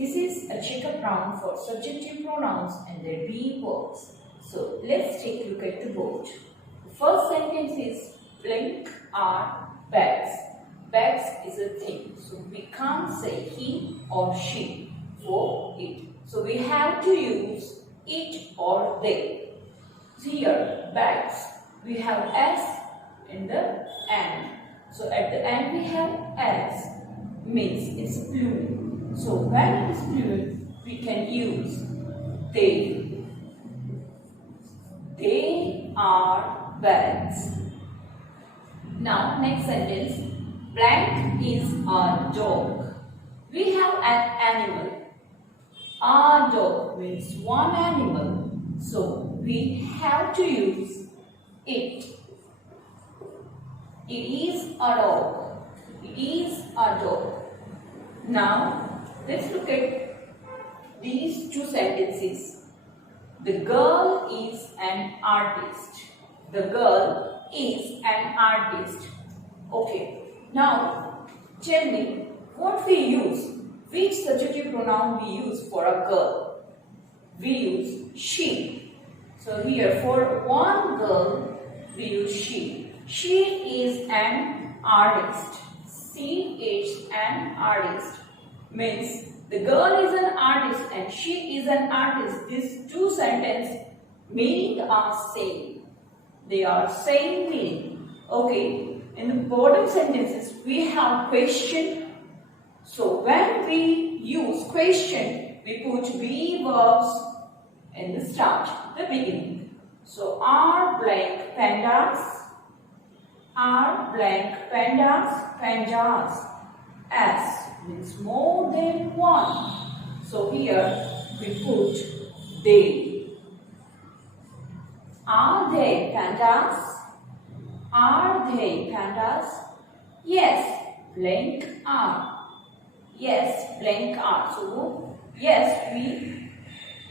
this is a checkup round for subjunctive pronouns and their be verbs. So let's take a look at the board. The first sentence is blank are bags. Bags is a thing, so we can't say he or she for it. So we have to use it or they. So here bags, we have s in the end. So at the end we have s, means it's plural. So when it is plural, we can use they. They are bags. Now next sentence, blank is a dog. We have an animal. A dog means one animal. So we have to use it. It is a dog. It is a dog. Now let's look at these two sentences. The girl is an artist. The girl is an artist. Okay. Now tell me what we use. Which subjunctive pronoun we use for a girl? We use she. So here for one girl we use she. She is an artist. She is an artist. Means the girl is an artist and she is an artist. These two sentences meaning are same. They are same meaning. Okay. In the bottom sentences we have question. So when we use question, we put be verbs in the start, the beginning. So are blank pandas. Are blank pandas. Pandas. S means more than one. So here we put they. Are they pandas? Are they pandas? Yes, blank are. Yes, blank are. So yes, we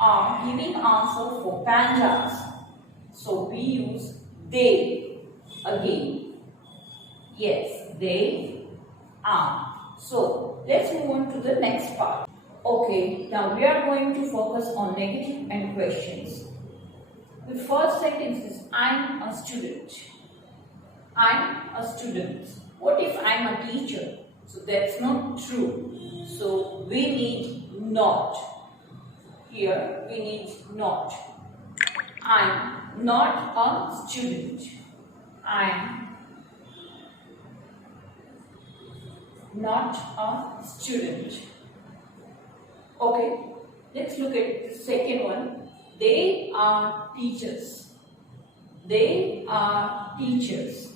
are giving answer for pandas. So we use they again. Yes, they are. So let's move on to the next part. Okay, now we are going to focus on negative and questions. The first sentence is I'm a student. I'm a student. What if I'm a teacher? So that's not true. So we need not. Here we need not. I'm not a student. I'm not a student. Okay, let's look at the second one. They are teachers. They are teachers.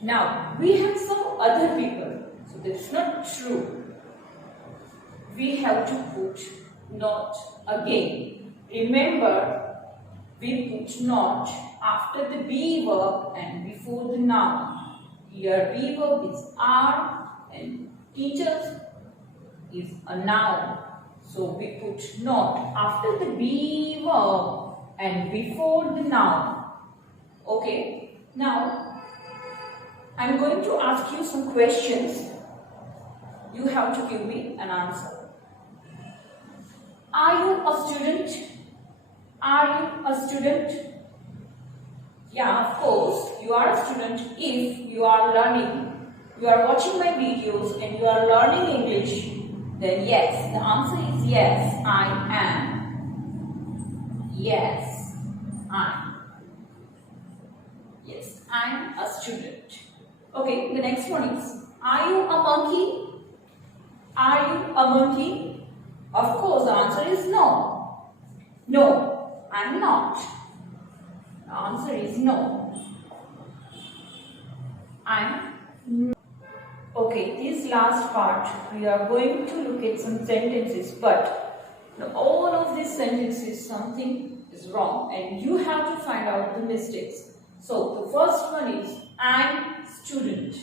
Now we have some other people. So that's not true. We have to put not again. Remember, we put not after the be verb and before the noun. Here be verb is are and teachers is a noun. So we put not after the be verb and before the noun. Okay. Now I am going to ask you some questions. You have to give me an answer. Are you a student? Are you a student? Yeah, of course, you are a student if you are learning. You are watching my videos and you are learning English. Then yes, the answer is yes, I am. Yes, I am. Yes, I am a student. Okay, the next one is, are you a monkey? Are you a monkey? Of course, the answer is no. No, I am not. The answer is no. I am. Okay, this last part, we are going to look at some sentences, but all of these sentences, something is wrong and you have to find out the mistakes. So, the first one is, I'm student.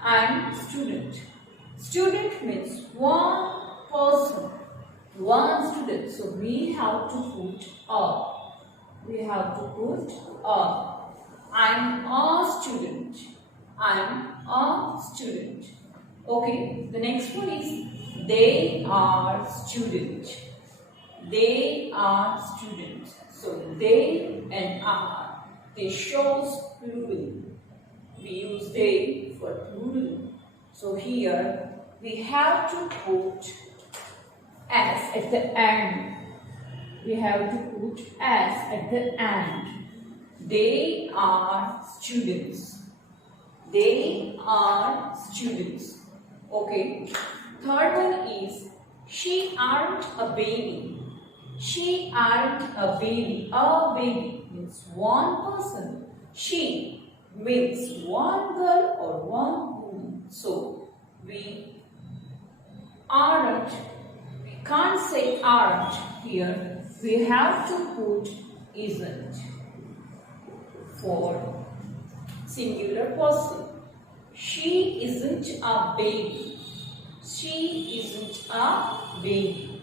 I'm student. Student means one person, one student. So, we have to put a. We have to put a. I'm a student. I'm a student. Okay, the next one is, They are student. They are students. So they and are, they shows plural. We use they for plural. So here we have to put as at the end. We have to put as at the end. They are students. They are students. Okay. Third one is she aren't a baby. She aren't a baby. A baby means one person. She means one girl or one woman. So we aren't. We can't say aren't here. We have to put isn't for singular person. She isn't a baby. She isn't a baby.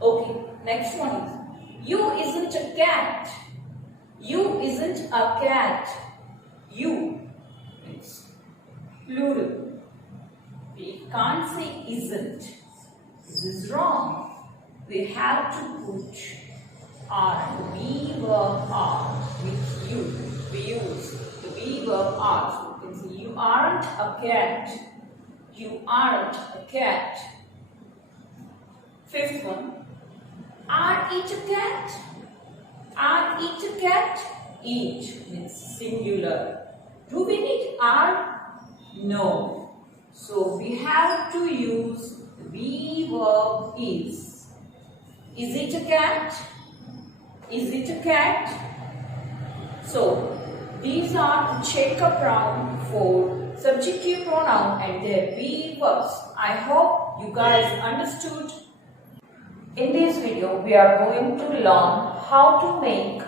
Okay, next one is you isn't a cat. You isn't a cat. You is plural. We can't say isn't. This is wrong. We have to put are. We verb are with you. We use the we verb are. So you can say you aren't a cat. You aren't a cat. Fifth one. Are it a cat? Are it a cat? It means singular. Do we need are? No. So we have to use the we verb is. Is it a cat? Is it a cat? So these are the check-up round for subjective pronoun and their be verbs. I hope you guys understood. In this video, we are going to learn how to make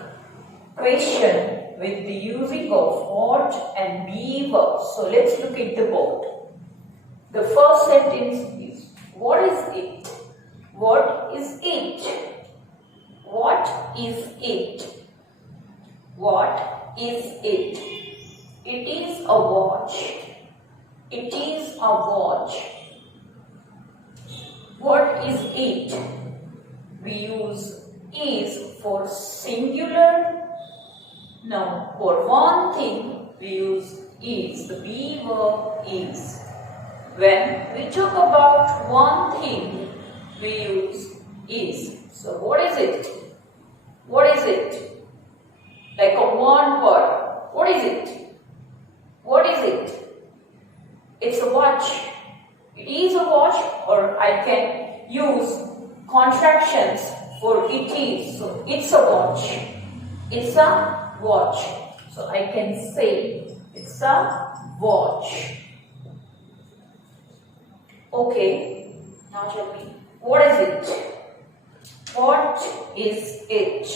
question with the using of what and be verbs. So let's look at the board. The first sentence is what is it? What is it? What is it? What is it? It is a watch. It is a watch. What is it? We use is for singular. Now, for one thing, we use is. The be verb is. When we talk about one thing, we use is. So, what is it? What is it? Like a one word. What is it? What is it? It's a watch. It is a watch, or I can use contractions for it is. So it's a watch. It's a watch. So I can say it's a watch. Okay. Now tell me, what is it? What is it?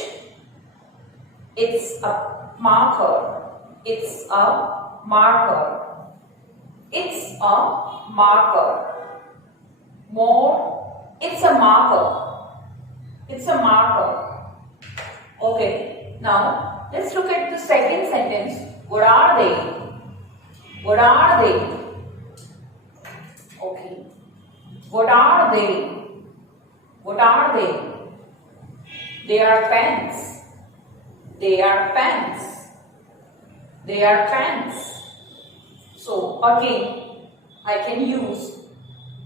It's a marker. It's a marker. It's a marker. More. It's a marker. It's a marker. Okay. Now, let's look at the second sentence. What are they? What are they? Okay. What are they? What are they? They are pens. They are pens. They are pens. So, again, I can use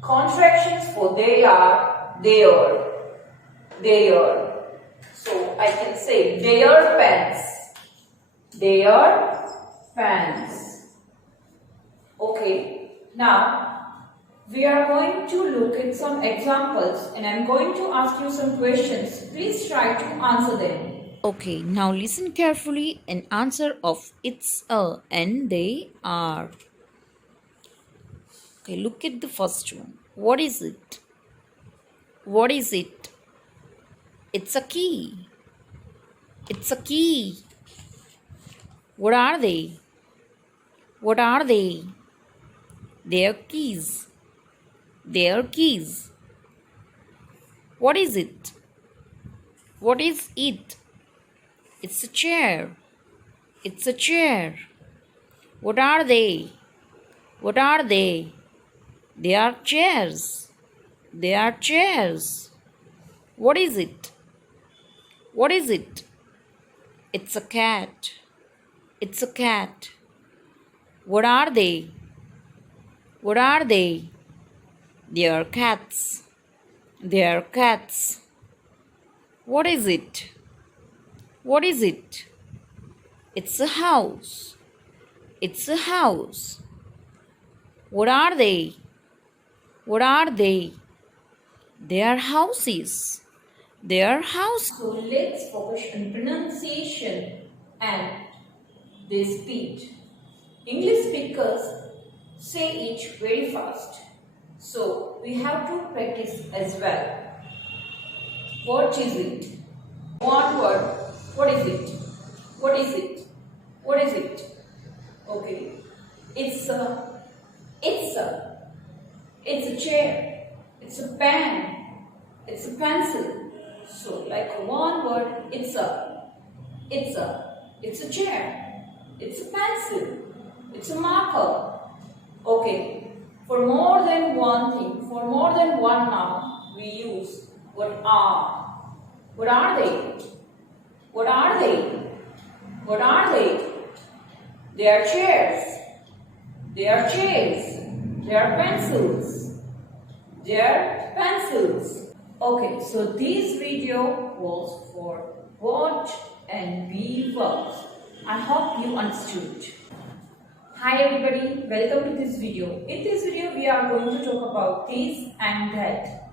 contractions for they are, their, their. So I can say their pens, their pens. Okay, now we are going to look at some examples and I am going to ask you some questions. Please try to answer them. Okay, now listen carefully and answer of it's a and they are. Okay, look at the first one. What is it? What is it? It's a key. It's a key. What are they? What are they? They are keys. They are keys. What is it? What is it? It's a chair. It's a chair. What are they? What are they? They are chairs. They are chairs. What is it? What is it? It's a cat. It's a cat. What are they? What are they? They are cats. They are cats. What is it? What is it? It's a house. It's a house. What are they? What are they? They are houses. They are houses. So let's focus on pronunciation and the speed. English speakers say it very fast. So we have to practice as well. What is it? One word. What is it? What is it? What is it? Okay. It's a chair. It's a pen. It's a pencil. So like one word, it's a chair. It's a pencil. It's a marker. Okay. For more than one thing, for more than one noun, we use what are. What are they? What are they? What are they? They are chairs. They are chairs. They are pencils. They are pencils. Okay, so this video was for what and be verbs. I hope you understood. Hi everybody, welcome to this video. In this video, we are going to talk about this and that.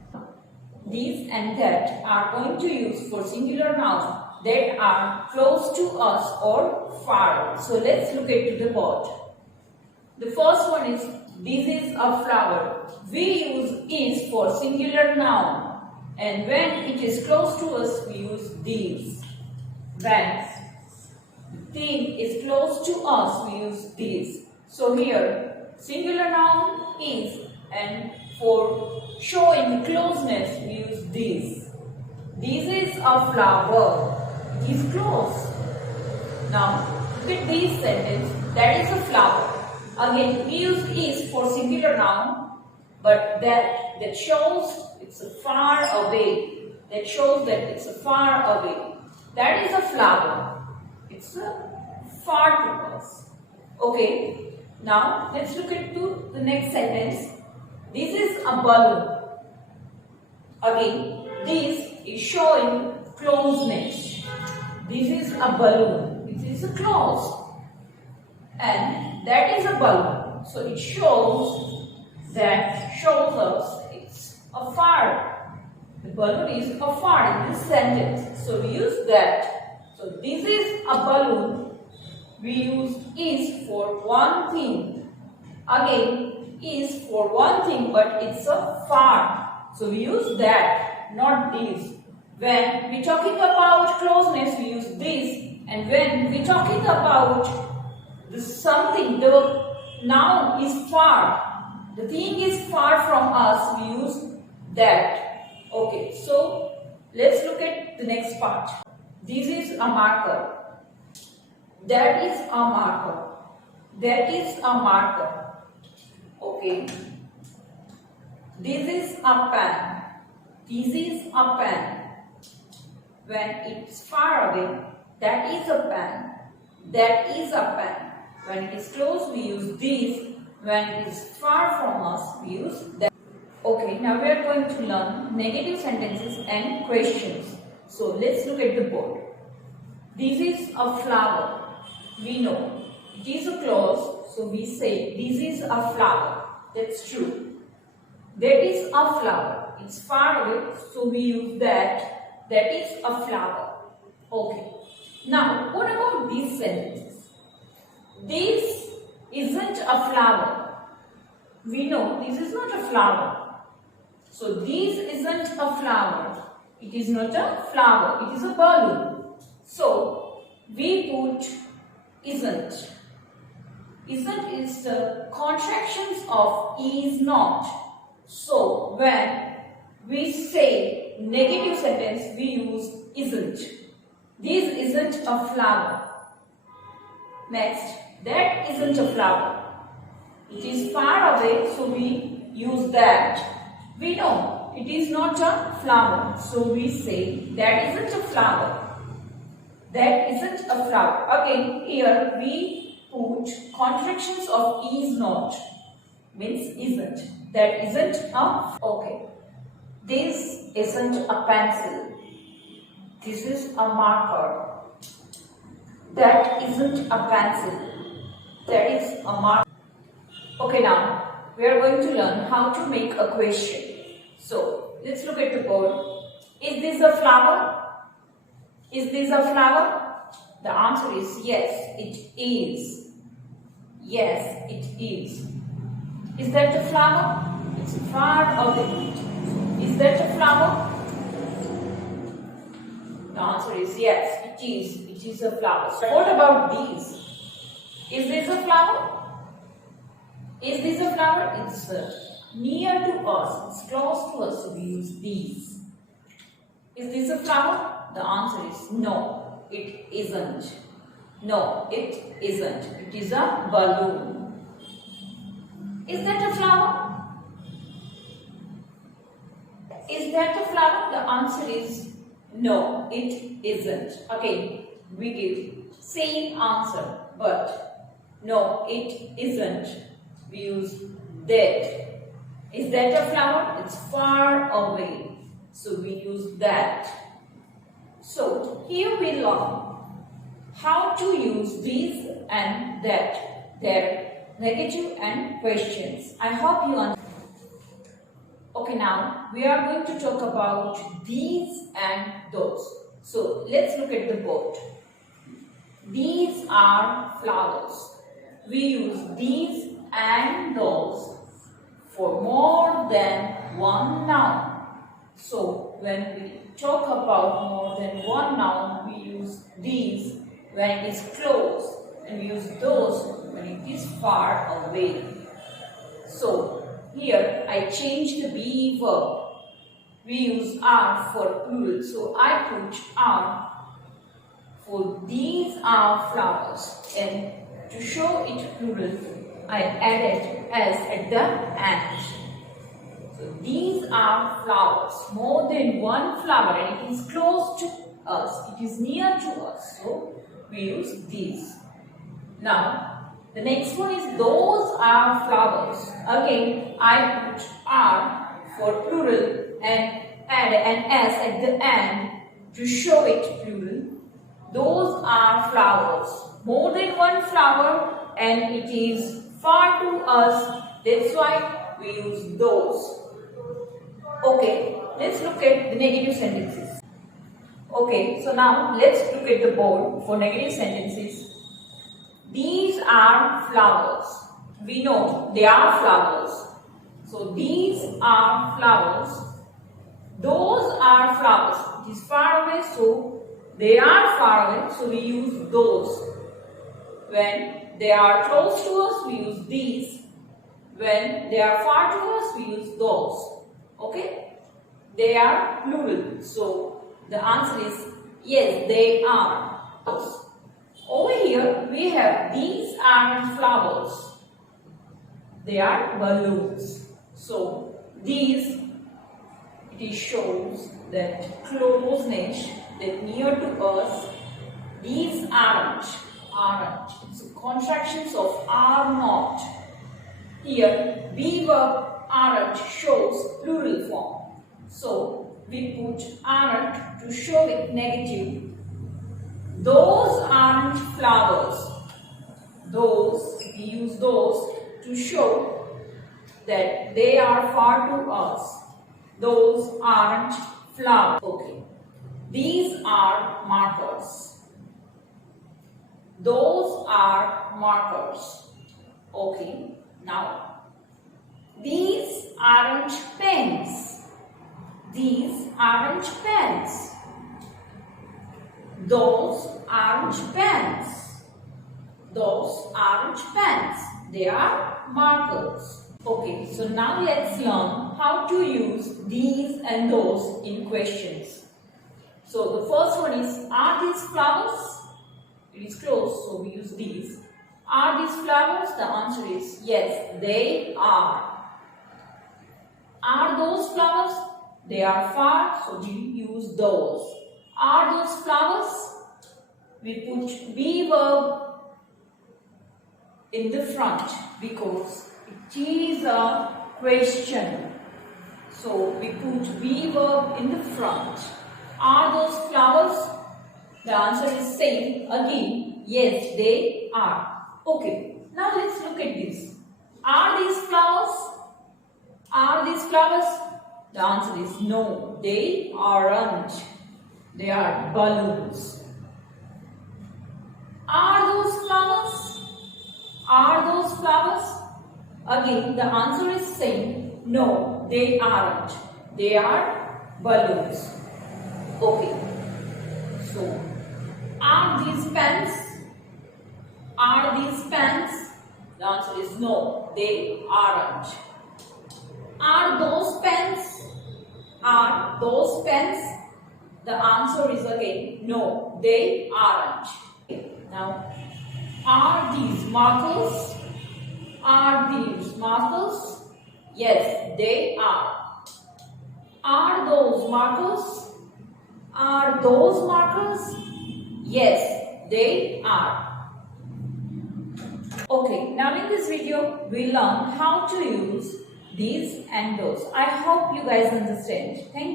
These and that are going to use for singular nouns that are close to us or far. So let's look at the board. The first one is this is a flower. We use is for singular noun. And when it is close to us, we use these. When the thing is close to us, we use these. So here, singular noun is, and for showing closeness, we use these. This is a flower. It is close. Now, look at this sentence. That is a flower. Again, we use is for singular noun, but that shows it's a far away. That shows that it's a far away. That is a flower. It's a far to us. Okay. Now let's look into the next sentence. This is a balloon. Again, this is showing closeness. This is a balloon. It is a close. And that is a balloon. So it shows us it's a far. The balloon is a far in this sentence. So we use that. So this is a balloon. We use is for one thing. Again, is for one thing, but it's a far. So we use that, not this. When we're talking about closeness, we use this. And when we're talking about something, the noun is far. The thing is far from us, we use that. Okay, so let's look at the next part. This is a marker. That is a marker. That is a marker. Okay. This is a pen. This is a pen. When it's far away, that is a pen. That is a pen. When it is close, we use this. When it is far from us, we use that. Okay, now we are going to learn negative sentences and questions. So let's look at the board. This is a flower. We know it is a clause, so we say this is a flower. That's true. That is a flower. It's far away, so we use that. That is a flower. Okay. Now, what about these sentences? This isn't a flower. We know this is not a flower. So this isn't a flower. It is not a flower. It is a balloon. So we put isn't. Isn't is the contractions of is not. So when we say negative sentence, we use isn't. This isn't a flower. Next, that isn't a flower. It is far away, so we use that. We know it is not a flower. So we say that isn't a flower. That isn't a flower. Again, here we put contractions of is not. Means isn't. That isn't a. Okay. This isn't a pencil. This is a marker. That isn't a pencil. That is a marker. Okay, now we are going to learn how to make a question. So let's look at the board. Is this a flower? Is this a flower? The answer is yes, it is. Yes, it is. Is that a flower? It's far away. Is that a flower? The answer is yes, it is. It is a flower. So what about these? Is this a flower? Is this a flower? It's near to us. It's close to us. So we use these. Is this a flower? The answer is no, it isn't. No, it isn't. It is a balloon. Is that a flower? Is that a flower? The answer is no, it isn't. Okay, we give same answer, but no, it isn't. We use that. Is that a flower? It's far away. So we use that. So here we learn how to use these and that. Their negative and questions. I hope you understand. Okay, now we are going to talk about these and those. So let's look at the board. These are flowers. We use these and those for more than one noun. So when we talk about more than one noun, we use these when it is close and we use those when it is far away. So here I change the be verb. We use are for plural. So I put are for these are flowers, and to show it plural I added as at the end. So these are flowers. More than one flower, and it is close to us. It is near to us. So we use these. Now the next one is those are flowers. Again I put are for plural and add an s at the end to show it plural. Those are flowers. More than one flower, and it is far to us. That's why we use those. Okay, let's look at the negative sentences. Okay, so now let's look at the board for negative sentences. These are flowers. We know they are flowers. So these are flowers. Those are flowers. It is far away, so they are far away. So we use those. When they are close to us, we use these. When they are far to us, we use those. Okay? They are plural. So the answer is yes, they are. Over here, we have these aren't flowers. They are balloons. So these, it shows that closeness, that near to us. These aren't. It's contractions of are not. Here, be verb aren't shows plural form. So we put aren't to show it negative. Those aren't flowers. Those, we use those to show that they are far to us. Those aren't flowers. Okay. These are markers. Those are markers. Okay. Now, these aren't pens. These aren't pens. Those aren't pens. Those aren't pens. They are markers. Okay, so now let's learn how to use these and those in questions. So the first one is, are these flowers? It is close, so we use these. Are these flowers? The answer is yes, they are. Are those flowers? They are far, so we use those. Are those flowers? We put be verb in the front because it is a question. So we put be verb in the front. Are those flowers? The answer is same again. Yes, they are. Okay, now let's look at this. Are these flowers? Are these flowers? The answer is no, they aren't. They are balloons. Are those flowers? Are those flowers? Again, the answer is same. No, they aren't. They are balloons. Okay. So, are these pens? Are these pens? The answer is no, they aren't. Are those pens? Are those pens? The answer is again no, they aren't. Now, are these markers? Are these markers? Yes, they are. Are those markers? Are those markers? Yes, they are. Okay, now in this video, we learn how to use these and those. I hope you guys understand. Thank you.